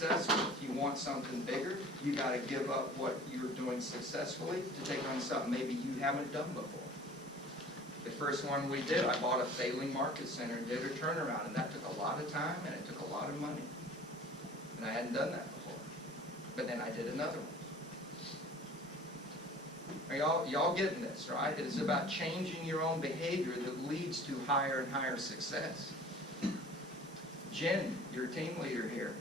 successful. If you want something bigger, you got to give up what you're doing successfully to take on something maybe you haven't done before. The first one we did, I bought a failing market center and did a turnaround, and that took a lot of time and it took a lot of money. And I hadn't done that before. But then I did another one. Are y'all getting this, right? It is about changing your own behavior that leads to higher and higher success. Jen, your team leader here,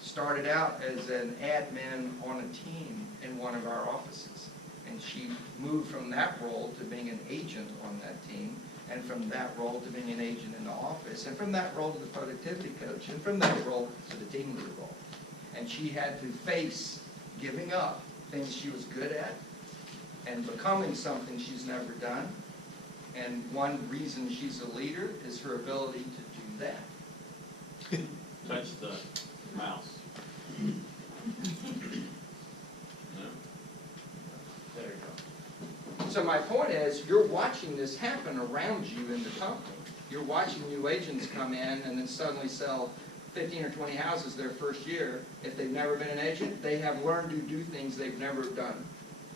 started out as an admin on a team in one of our offices. And she moved from that role to being an agent on that team, and from that role to being an agent in the office, and from that role to the productivity coach, and from that role to the team leader role. And she had to face giving up things she was good at and becoming something she's never done. And one reason she's a leader is her ability to do that. Touch the mouse. No. There you go. So my point is, you're watching this happen around you in the company. You're watching new agents come in and then suddenly sell 15 or 20 houses their first year. If they've never been an agent, they have learned to do things they've never done.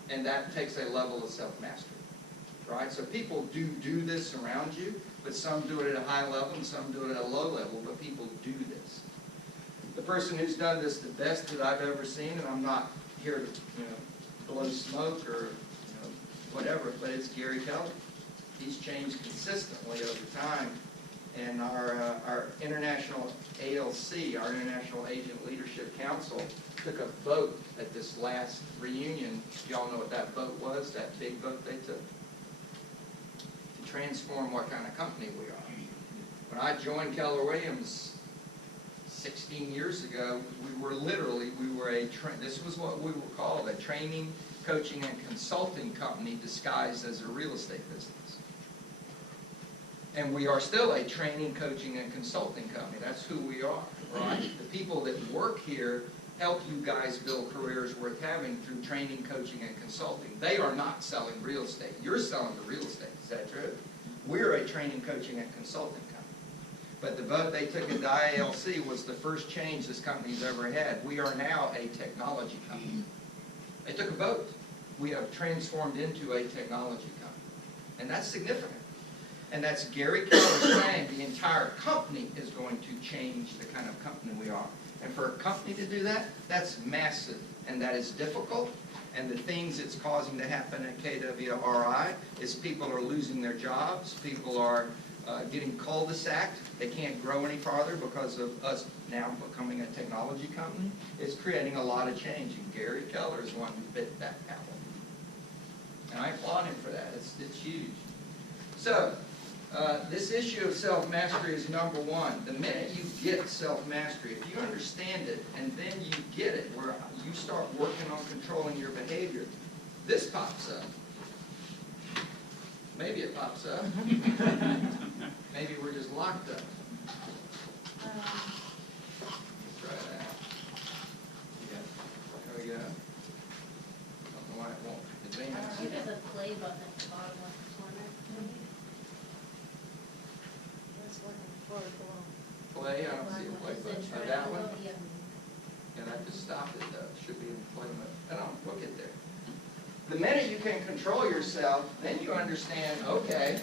And that takes a level of self-mastery. Right? So people do this around you, but some do it at a high level and some do it at a low level, but people do this. The person who's done this the best that I've ever seen, and I'm not here to blow smoke or whatever, but it's Gary Keller. He's changed consistently over time. And our international ALC, our International Agent Leadership Council, took a vote at this last reunion. Y'all know what that vote was, that big vote they took? To transform what kind of company we are. When I joined Keller Williams 16 years ago, we were this was what we were called, a training, coaching, and consulting company disguised as a real estate business. And we are still a training, coaching, and consulting company. That's who we are, right? The people that work here help you guys build careers worth having through training, coaching, and consulting. They are not selling real estate. You're selling the real estate. Is that true? We're a training, coaching, and consulting company. But the vote they took at the IALC was the first change this company's ever had. We are now a technology company. They took a vote. We have transformed into a technology company. And that's significant. And that's Gary Keller saying the entire company is going to change the kind of company we are. And for a company to do that, that's massive. And that is difficult. And the things it's causing to happen at KWRI is people are losing their jobs. People are getting cul-de-saced. They can't grow any farther because of us now becoming a technology company. It's creating a lot of change. And Gary Keller is one who bit that apple. And I applaud him for that. It's huge. So, this issue of self-mastery is number one. The minute you get self-mastery, if you understand it and then you get it, where you start working on controlling your behavior, this pops up. Maybe it pops up. Maybe we're just locked up. Let's try that. Yeah. There we go. I don't know why it won't advance. There's a play button at the bottom left corner. Play, I don't see a play button. Oh, that one? Yeah. And I just stopped it though. It should be in play mode. I don't, we'll get there. The minute you can control yourself, then you understand, okay,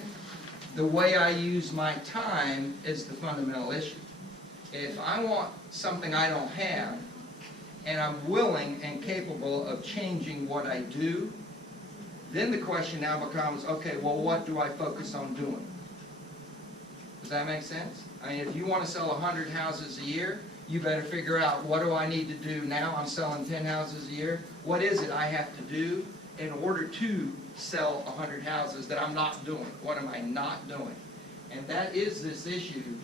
the way I use my time is the fundamental issue. If I want something I don't have, and I'm willing and capable of changing what I do, then the question now becomes, okay, well, what do I focus on doing? Does that make sense? I mean, if you want to sell 100 houses a year, you better figure out, what do I need to do now? I'm selling 10 houses a year. What is it I have to do in order to sell 100 houses that I'm not doing? What am I not doing? And that is this issue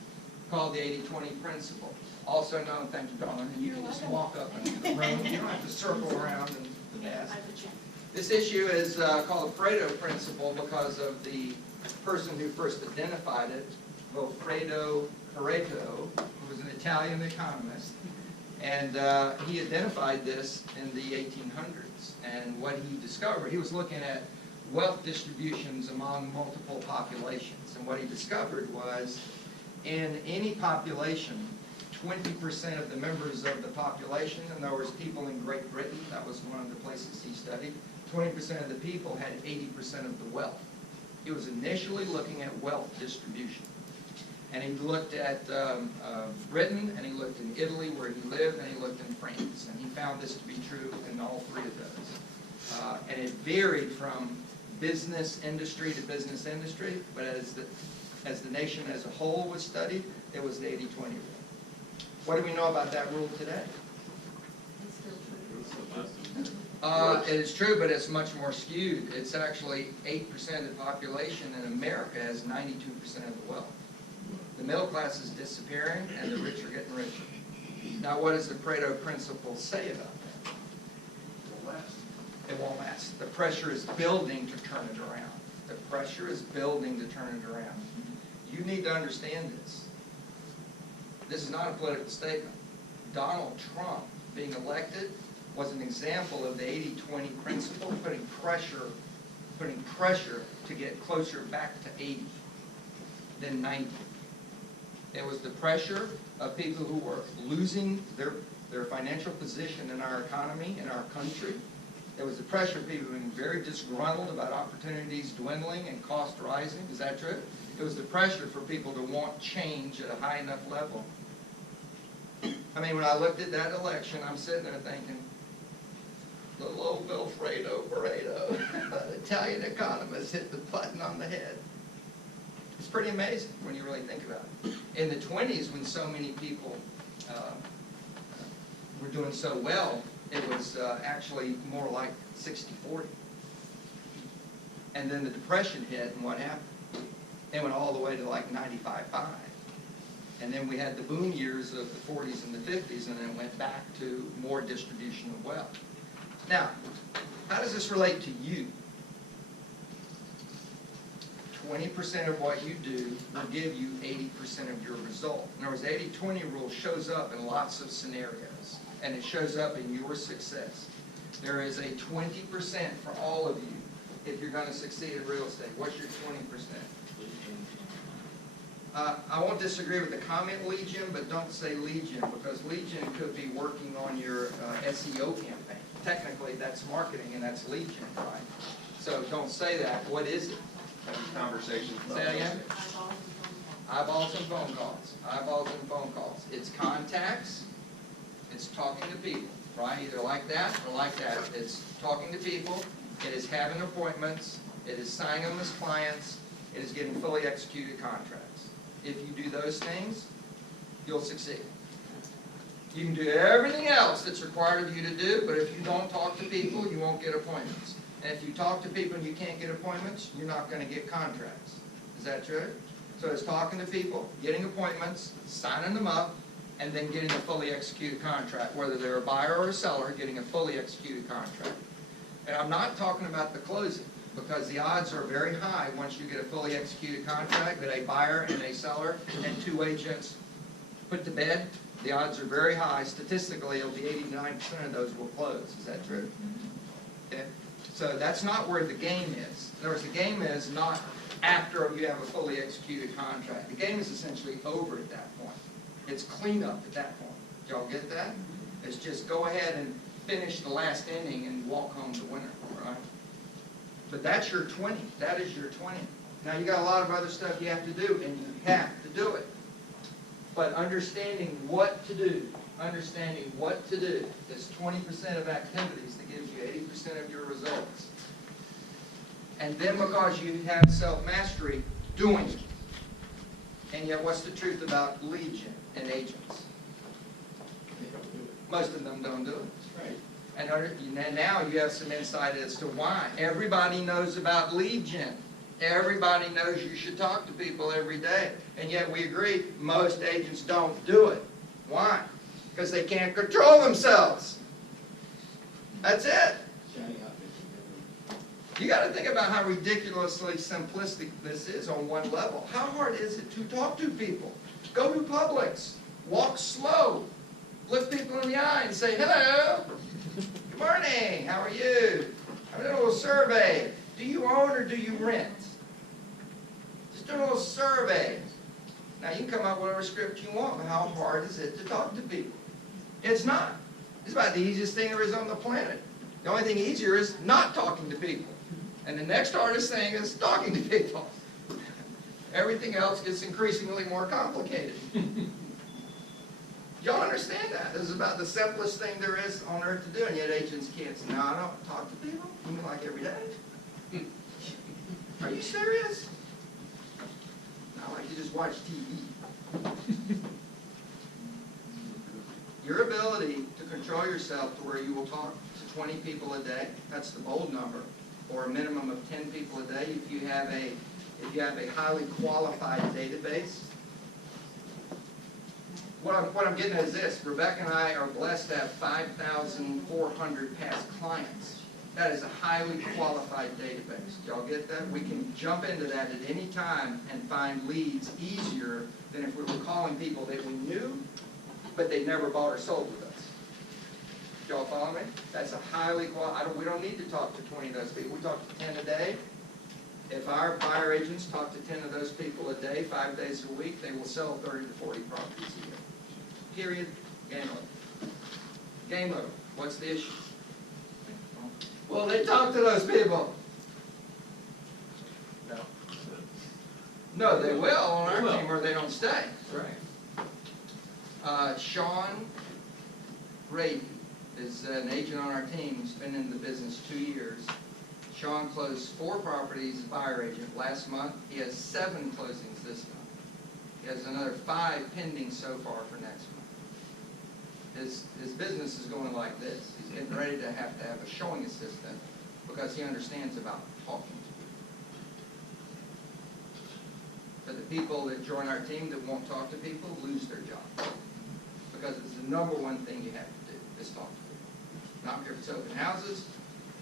called the 80-20 principle. Also known, thank you, darling, and you can just walk up into the room. You don't have to circle around and ask. This issue is called the Pareto principle because of the person who first identified it, Wilfredo Pareto, who was an Italian economist. And he identified this in the 1800s. And what he discovered, he was looking at wealth distributions among multiple populations. And what he discovered was, in any population, 20% of the members of the population, in other words, people in Great Britain, that was one of the places he studied, 20% of the people had 80% of the wealth. He was initially looking at wealth distribution. And he looked at Britain, and he looked in Italy where he lived, and he looked in France. And he found this to be true in all three of those. And it varied from business industry to business industry, but as the nation as a whole was studied, it was the 80-20 rule. What do we know about that rule today? It's still true. It is true, but it's much more skewed. It's actually 8% of the population in America has 92% of the wealth. The middle class is disappearing, and the rich are getting richer. Now, what does the Pareto principle say about that? It won't last. It won't last. The pressure is building to turn it around. The pressure is building to turn it around. You need to understand this. This is not a political statement. Donald Trump being elected was an example of the 80-20 principle, putting pressure to get closer back to 80 than 90. It was the pressure of people who were losing their financial position in our economy, in our country. It was the pressure of people being very disgruntled about opportunities dwindling and cost rising. Is that true? It was the pressure for people to want change at a high enough level. I mean, when I looked at that election, I'm sitting there thinking, little old Vilfredo Pareto, Italian economist, hit the button on the head. It's pretty amazing when you really think about it. In the 20s, when so many people were doing so well, it was actually more like 60-40. And then the Depression hit, and what happened? It went all the way to like 95-5. And then we had the boom years of the 40s and the 50s, and then it went back to more distribution of wealth. Now, how does this relate to you? 20% of what you do will give you 80% of your result. In other words, the 80-20 rule shows up in lots of scenarios, and it shows up in your success. There is a 20% for all of you if you're going to succeed in real estate. What's your 20%? I won't disagree with the comment Legion, but don't say Legion, because Legion could be working on your SEO campaign. Technically, that's marketing, and that's Legion, right? So don't say that. What is it? Conversations. Say that again? Eyeballs and phone calls. Eyeballs and phone calls. It's contacts. It's talking to people, right? Either like that or like that. It's talking to people. It is having appointments. It is signing them as clients. It is getting fully executed contracts. If you do those things, you'll succeed. You can do everything else that's required of you to do, but if you don't talk to people, you won't get appointments. And if you talk to people and you can't get appointments, you're not going to get contracts. Is that true? So it's talking to people, getting appointments, signing them up, and then getting a fully executed contract, whether they're a buyer or a seller, getting a fully executed contract. And I'm not talking about the closing, because the odds are very high once you get a fully executed contract that a buyer and a seller and two agents put to bed. The odds are very high. Statistically, it'll be 89% of those will close. Is that true? Okay. So that's not where the game is. In other words, the game is not after you have a fully executed contract. The game is essentially over at that point. It's cleanup at that point. Did y'all get that? It's just go ahead and finish the last inning and walk home the winner, right? But that's your 20. That is your 20. Now, you got a lot of other stuff you have to do, and you have to do it. But understanding what to do is 20% of activities that gives you 80% of your results. And then because you have self-mastery, doing it. And yet, what's the truth about Legion and agents? Most of them don't do it. Right. And now you have some insight as to why. Everybody knows about Legion. Everybody knows you should talk to people every day. And yet we agree, most agents don't do it. Why? Because they can't control themselves. That's it. You got to think about how ridiculously simplistic this is on one level. How hard is it to talk to people? Go to Publix. Walk slow. Look people in the eye and say, hello. Good morning. How are you? I'm doing a little survey. Do you own or do you rent? Just do a little survey. Now, you can come up with whatever script you want, but how hard is it to talk to people? It's not. It's about the easiest thing there is on the planet. The only thing easier is not talking to people. And the next hardest thing is talking to people. Everything else gets increasingly more complicated. Y'all understand that? This is about the simplest thing there is on earth to do, and yet agents can't say, no, I don't talk to people. You mean like every day? Are you serious? I like to just watch TV. Your ability to control yourself to where you will talk to 20 people a day, that's the bold number, or a minimum of 10 people a day if you have a highly qualified database. What I'm getting at is this. Rebecca and I are blessed to have 5,400 past clients. That is a highly qualified database. Y'all get that? We can jump into that at any time and find leads easier than if we were calling people that we knew, but they never bought or sold with us. Y'all follow me? That's a highly qualified. We don't need to talk to 20 of those people. We talk to 10 a day. If our buyer agents talk to 10 of those people a day, 5 days a week, they will sell 30 to 40 properties a year. Period. Game over. Game over. What's the issue? Well, they talk to those people. No. No, they will on our team or they don't stay. That's right. Sean Brady is an agent on our team who's been in the business 2 years. Sean closed 4 properties as buyer agent last month. He has 7 closings this month. He has another 5 pending so far for next month. His business is going like this. He's getting ready to have a showing assistant because he understands about talking to people. But the people that join our team that won't talk to people lose their job. Because it's the number one thing you have to do is talk to people. Not care if it's open houses,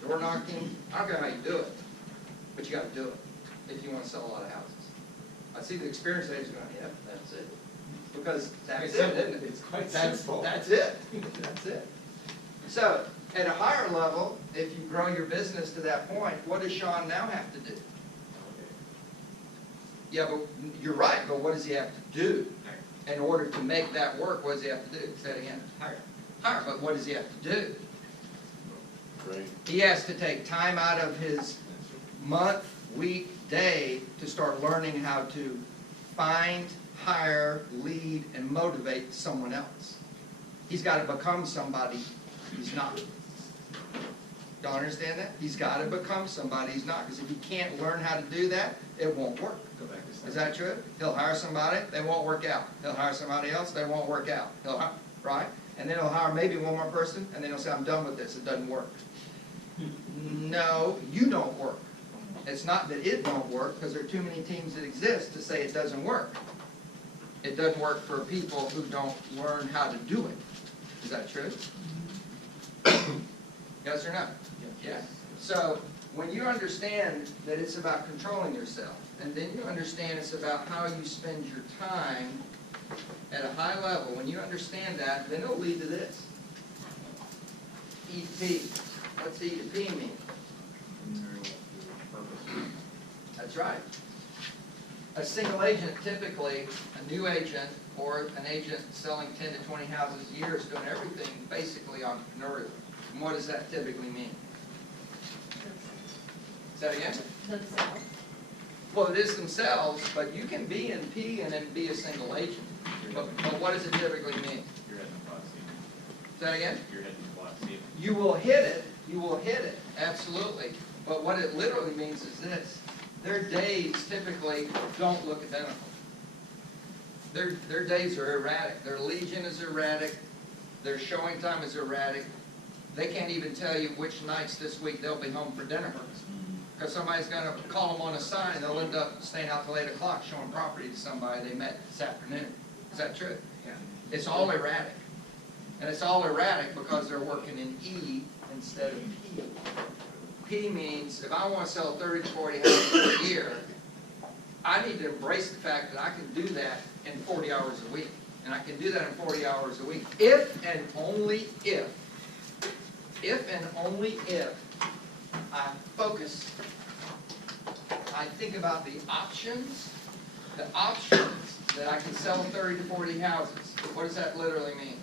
door knocking, I don't care how you do it, but you got to do it if you want to sell a lot of houses. I see the experienced agents going, yeah, that's it. Because that's it, isn't it? It's quite That's simple. it. That's it. So, at a higher level, if you grow your business to that point, what does Sean now have to do? Yeah, but you're right, but what does he have to do? In order to make that work, what does he have to do? Say it again. Hire. Hire, but what does he have to do? Great. He has to take time out of his month, week, day to start learning how to find, hire, lead, and motivate someone else. He's got to become somebody he's not. Y'all understand that? He's got to become somebody he's not. Because if he can't learn how to do that, it won't work. Is that true? He'll hire somebody, they won't work out. He'll hire somebody else, they won't work out. He'll hire, right? And then he'll hire maybe one more person, and then he'll say, I'm done with this, it doesn't work. No, you don't work. It's not that it won't work, because there are too many teams that exist to say it doesn't work. It doesn't work for people who don't learn how to do it. Is that true? Yes or no? Yeah. So, when you understand that it's about controlling yourself, and then you understand it's about how you spend your time at a high level, when you understand that, then it'll lead to this. E-T. What's E-T mean? That's right. A single agent, typically, a new agent, or an agent selling 10 to 20 houses a year is doing everything basically entrepreneurial. And what does that typically mean? Say that again? Themselves. Well, it is themselves, but you can be in P and then be a single agent. But what does it typically mean? You're hitting the block ceiling. Say that again? You're hitting the block ceiling. You will hit it. You will hit it. Absolutely. But what it literally means is this. Their days typically don't look identical. Their days are erratic. Their legion is erratic. Their showing time is erratic. They can't even tell you which nights this week they'll be home for dinner. Because somebody's going to call them on a sign and they'll end up staying out till 8 o'clock showing property to somebody they met this afternoon. Is that true? Yeah. It's all erratic. And it's all erratic because they're working in E instead of P. P means if I want to sell 30 to 40 houses a year, I need to embrace the fact that I can do that in 40 hours a week. And I can do that in 40 hours a week. If and only if I focus, I think about the options that I can sell 30 to 40 houses. What does that literally mean?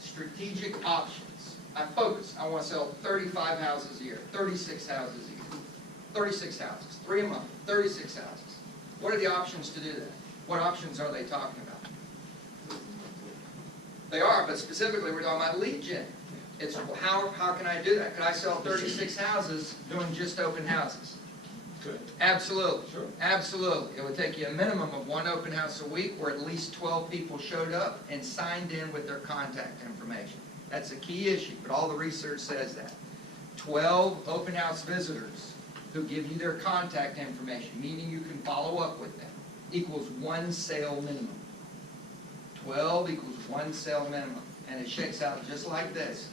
Strategic options. I focus. I want to sell 35 houses a year, 36 houses a year, 36 houses, 3 a month, 36 houses. What are the options to do that? What options are they talking about? They are, but specifically we're talking about lead gen. It's how can I do that? Could I sell 36 houses doing just open houses? Good. Absolutely. Sure. Absolutely. It would take you a minimum of 1 open house a week where at least 12 people showed up and signed in with their contact information. That's a key issue, but all the research says that. 12 open house visitors who give you their contact information, meaning you can follow up with them, equals 1 sale minimum. 12 equals 1 sale minimum. And it shakes out just like this.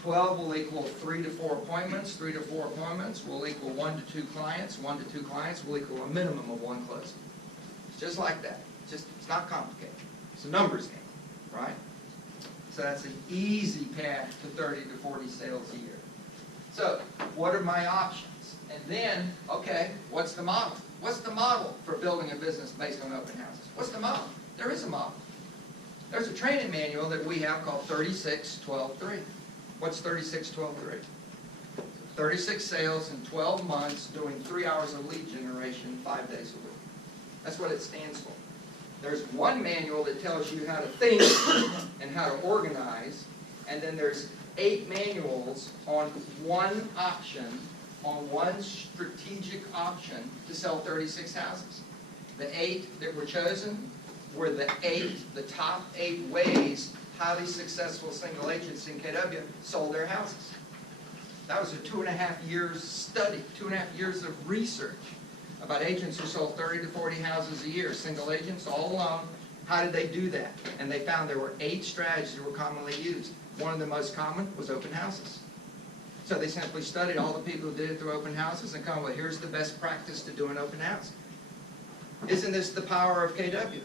12 will equal 3 to 4 appointments. 3 to 4 appointments will equal 1 to 2 clients. 1 to 2 clients will equal a minimum of 1 closing. It's just like that. It's not complicated. It's a numbers game, right? So that's an easy path to 30 to 40 sales a year. So what are my options? And then, okay, what's the model? What's the model for building a business based on open houses? What's the model? There is a model. There's a training manual that we have called 36-12-3. What's 36-12-3? 36 sales in 12 months doing 3 hours of lead generation 5 days a week. That's what it stands for. There's one manual that tells you how to think and how to organize, and then there's 8 manuals on one option, on one strategic option to sell 36 houses. The 8 that were chosen were the top 8 ways highly successful single agents in KW sold their houses. That was a 2.5 years study, 2.5 years of research about agents who sold 30 to 40 houses a year, single agents all alone. How did they do that? And they found there were 8 strategies that were commonly used. One of the most common was open houses. So they simply studied all the people who did it through open houses and come, well, here's the best practice to do an open house. Isn't this the power of KW?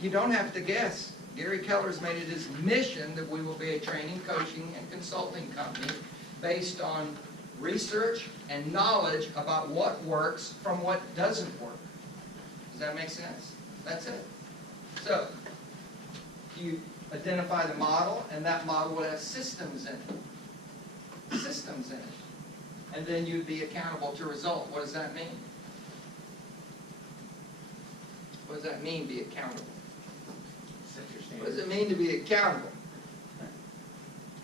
You don't have to guess. Gary Keller's made it his mission that we will be a training, coaching, and consulting company based on research and knowledge about what works from what doesn't work. Does that make sense? That's it. So, you identify the model, and that model will have systems in it. Systems in it. And then you'd be accountable to result. What does that mean? What does that mean, be accountable? What does it mean to be accountable?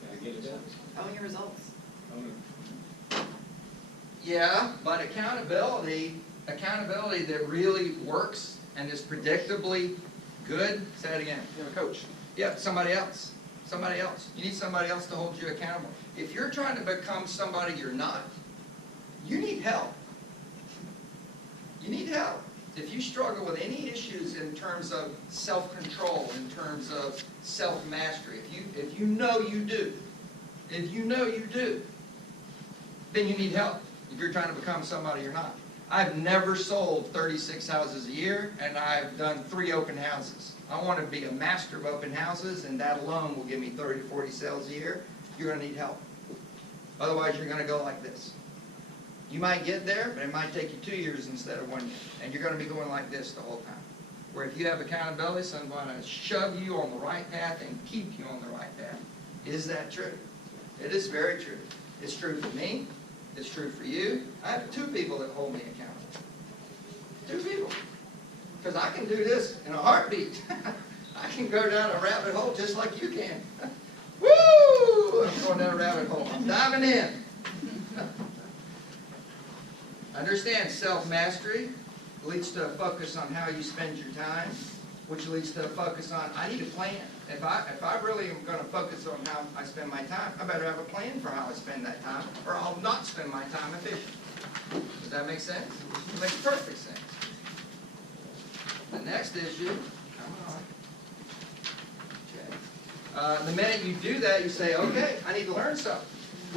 Gotta get it done. Own your results. Yeah, but accountability that really works and is predictably good, say it again. You have a coach. Yeah, somebody else. Somebody else. You need somebody else to hold you accountable. If you're trying to become somebody you're not, you need help. You need help. If you struggle with any issues in terms of self-control, in terms of self-mastery, if you know you do, then you need help. If you're trying to become somebody you're not. I've never sold 36 houses a year, and I've done 3 open houses. I want to be a master of open houses, and that alone will give me 30 to 40 sales a year. You're going to need help. Otherwise, you're going to go like this. You might get there, but it might take you 2 years instead of 1 year. And you're going to be going like this the whole time. Where if you have accountability, someone's going to shove you on the right path and keep you on the right path. Is that true? It is very true. It's true for me. It's true for you. I have 2 people that hold me accountable. 2 people. Because I can do this in a heartbeat. I can go down a rabbit hole just like you can. Woo! I'm going down a rabbit hole. I'm diving in. Understand, self-mastery leads to a focus on how you spend your time, which leads to a focus on, I need a plan. If I really am going to focus on how I spend my time, I better have a plan for how I spend that time, or I'll not spend my time efficiently. Does that make sense? It makes perfect sense. The next issue, come on. Okay. The minute you do that, you say, okay, I need to learn something.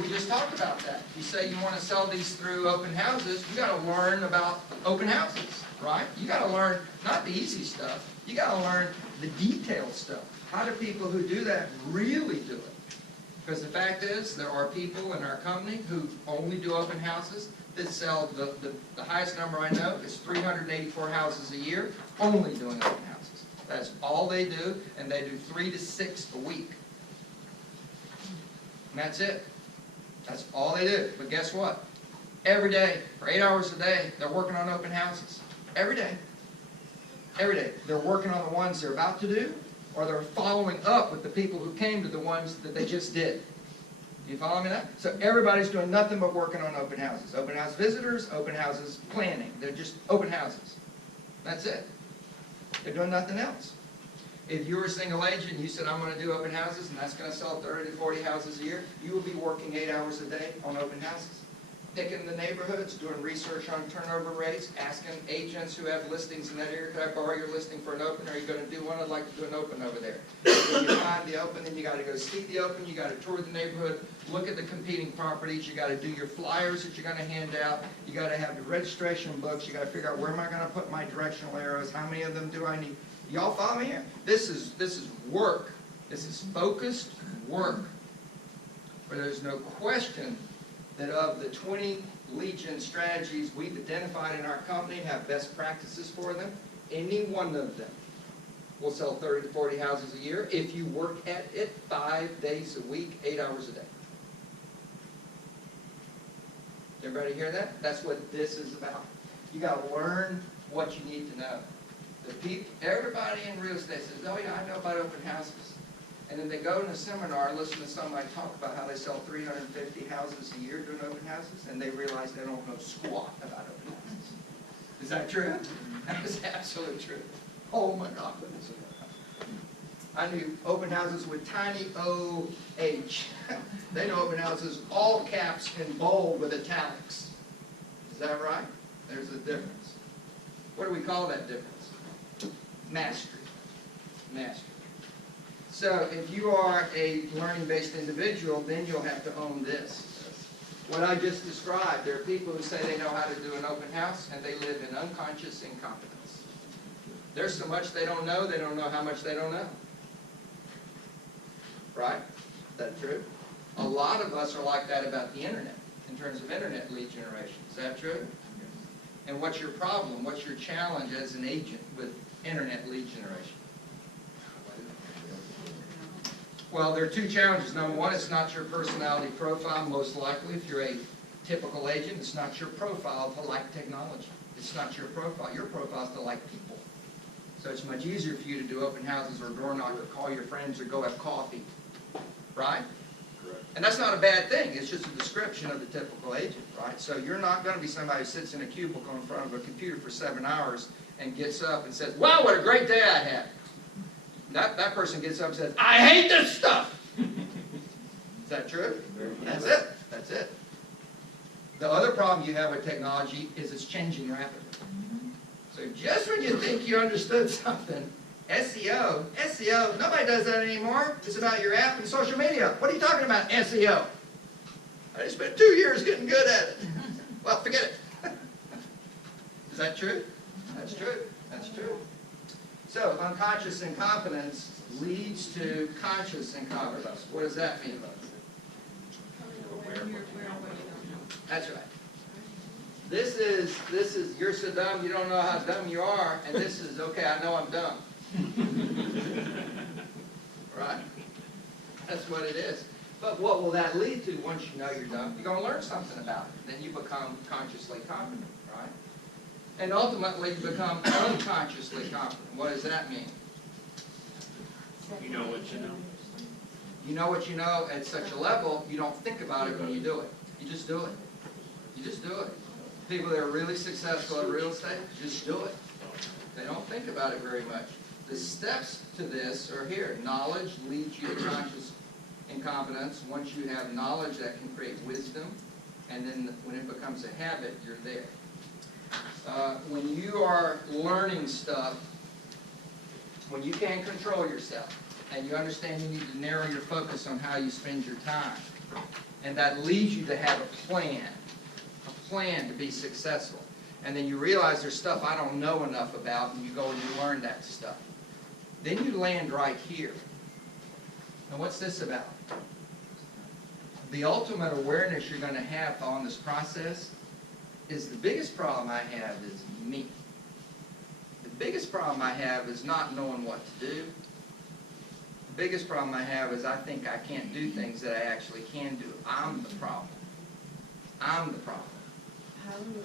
We just talked about that. You say you want to sell these through open houses, you got to learn about open houses, right? You got to learn not the easy stuff. You got to learn the detailed stuff. How do people who do that really do it? Because the fact is, there are people in our company who only do open houses that sell, the highest number I know is 384 houses a year, only doing open houses. That's all they do, and they do 3 to 6 a week. And that's it. That's all they do. But guess what? Every day, for 8 hours a day, they're working on open houses. Every day. Every day. They're working on the ones they're about to do, or they're following up with the people who came to the ones that they just did. You follow me now? So everybody's doing nothing but working on open houses. Open house visitors, open houses planning. They're just open houses. That's it. They're doing nothing else. If you were a single agent and you said, I'm going to do open houses, and that's going to sell 30 to 40 houses a year, you will be working 8 hours a day on open houses. Picking the neighborhoods, doing research on turnover rates, asking agents who have listings in that area, could I borrow your listing for an open? Are you going to do one? I'd like to do an open over there. When you find the open, then you got to go see the open, you got to tour the neighborhood, look at the competing properties, you got to do your flyers that you're going to hand out, you got to have your registration books, you got to figure out where am I going to put my directional arrows, how many of them do I need? Y'all follow me here? This is work. This is focused work. But there's no question that of the 20 Legion strategies we've identified in our company and have best practices for them, any one of them will sell 30 to 40 houses a year if you work at it 5 days a week, 8 hours a day. Everybody hear that? That's what this is about. You got to learn what you need to know. Everybody in real estate says, oh yeah, I know about open houses. And then they go in a seminar and listen to somebody talk about how they sell 350 houses a year doing open houses, and they realize they don't know squat about open houses. Is that true? That is absolutely true. Oh my God. I knew open houses with tiny O-H. They know open houses all caps and bold with italics. Is that right? There's a difference. What do we call that difference? Mastery. Mastery. So if you are a learning-based individual, then you'll have to own this. What I just described, there are people who say they know how to do an open house, and they live in unconscious incompetence. There's so much they don't know how much they don't know. Right? Is that true? A lot of us are like that about the internet, in terms of internet lead generation. Is that true? And what's your problem? What's your challenge as an agent with internet lead generation? Well, there are two challenges. Number one, it's not your personality profile, most likely. If you're a typical agent, it's not your profile to like technology. It's not your profile. Your profile is to like people. So it's much easier for you to do open houses or door knock or call your friends or go have coffee. Right? Correct. And that's not a bad thing. It's just a description of the typical agent, right? So you're not going to be somebody who sits in a cubicle in front of a computer for 7 hours and gets up and says, wow, what a great day I had. That person gets up and says, I hate this stuff. Is that true? That's it. That's it. The other problem you have with technology is it's changing rapidly. So just when you think you understood something, SEO, nobody does that anymore. It's about your app and social media. What are you talking about, SEO? I just spent 2 years getting good at it. Well, forget it. Is that true? That's true. That's true. So unconscious incompetence leads to conscious incompetence. What does that mean? That's right. This is you're so dumb you don't know how dumb you are, and this is okay, I know I'm dumb. Right? That's what it is. But what will that lead to once you know you're dumb? You're going to learn something about it. Then you become consciously competent, right? And ultimately you become unconsciously competent. What does that mean? You know what you know. You know what you know at such a level, you don't think about it when you do it. You just do it. You just do it. People that are really successful in real estate, just do it. They don't think about it very much. The steps to this are here. Knowledge leads you to conscious incompetence. Once you have knowledge, that can create wisdom. And then when it becomes a habit, you're there. When you are learning stuff, when you can't control yourself, and you understand you need to narrow your focus on how you spend your time, and that leads you to have a plan to be successful. And then you realize there's stuff I don't know enough about, and you go and you learn that stuff. Then you land right here. And what's this about? the ultimate awareness you're gonna have on this process is the biggest problem I have is me. The biggest problem I have is not knowing what to do. The biggest problem I have is I think I can't do things that I actually can do. I'm the problem. I'm the problem. Hallelujah.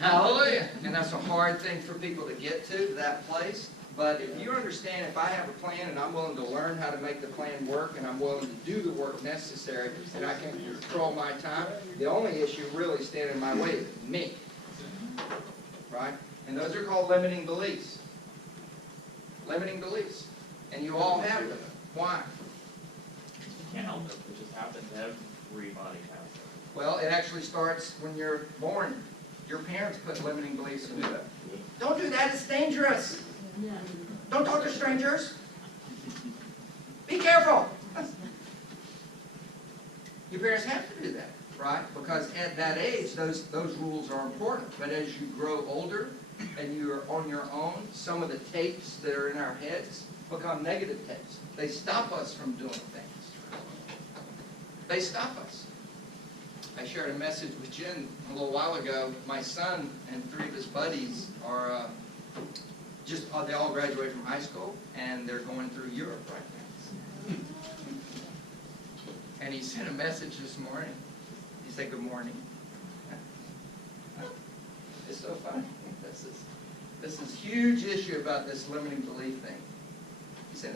Hallelujah. And that's a hard thing for people to get to, that place. But if you understand, if I have a plan and I'm willing to learn how to make the plan work and I'm willing to do the work necessary and I can control my time, the only issue really standing in my way is me. Right? And those are called limiting beliefs. Limiting beliefs. And you all have them. Why? Can't help it, it just happens, everybody has it. Well, it actually starts when you're born. Your parents put limiting beliefs in you. Don't do that, it's dangerous. Yeah. Don't talk to strangers. Be careful. Your parents have to do that, right? Because at that age, those rules are important. But as you grow older and you're on your own, some of the tapes that are in our heads become negative tapes. They stop us from doing things. They stop us. I shared a message with Jen a little while ago. My son and 3 of his buddies are they all graduated from high school, and they're going through Europe right now. And he sent a message this morning. He said, "Good morning." It's so funny. This is huge issue about this limiting belief thing.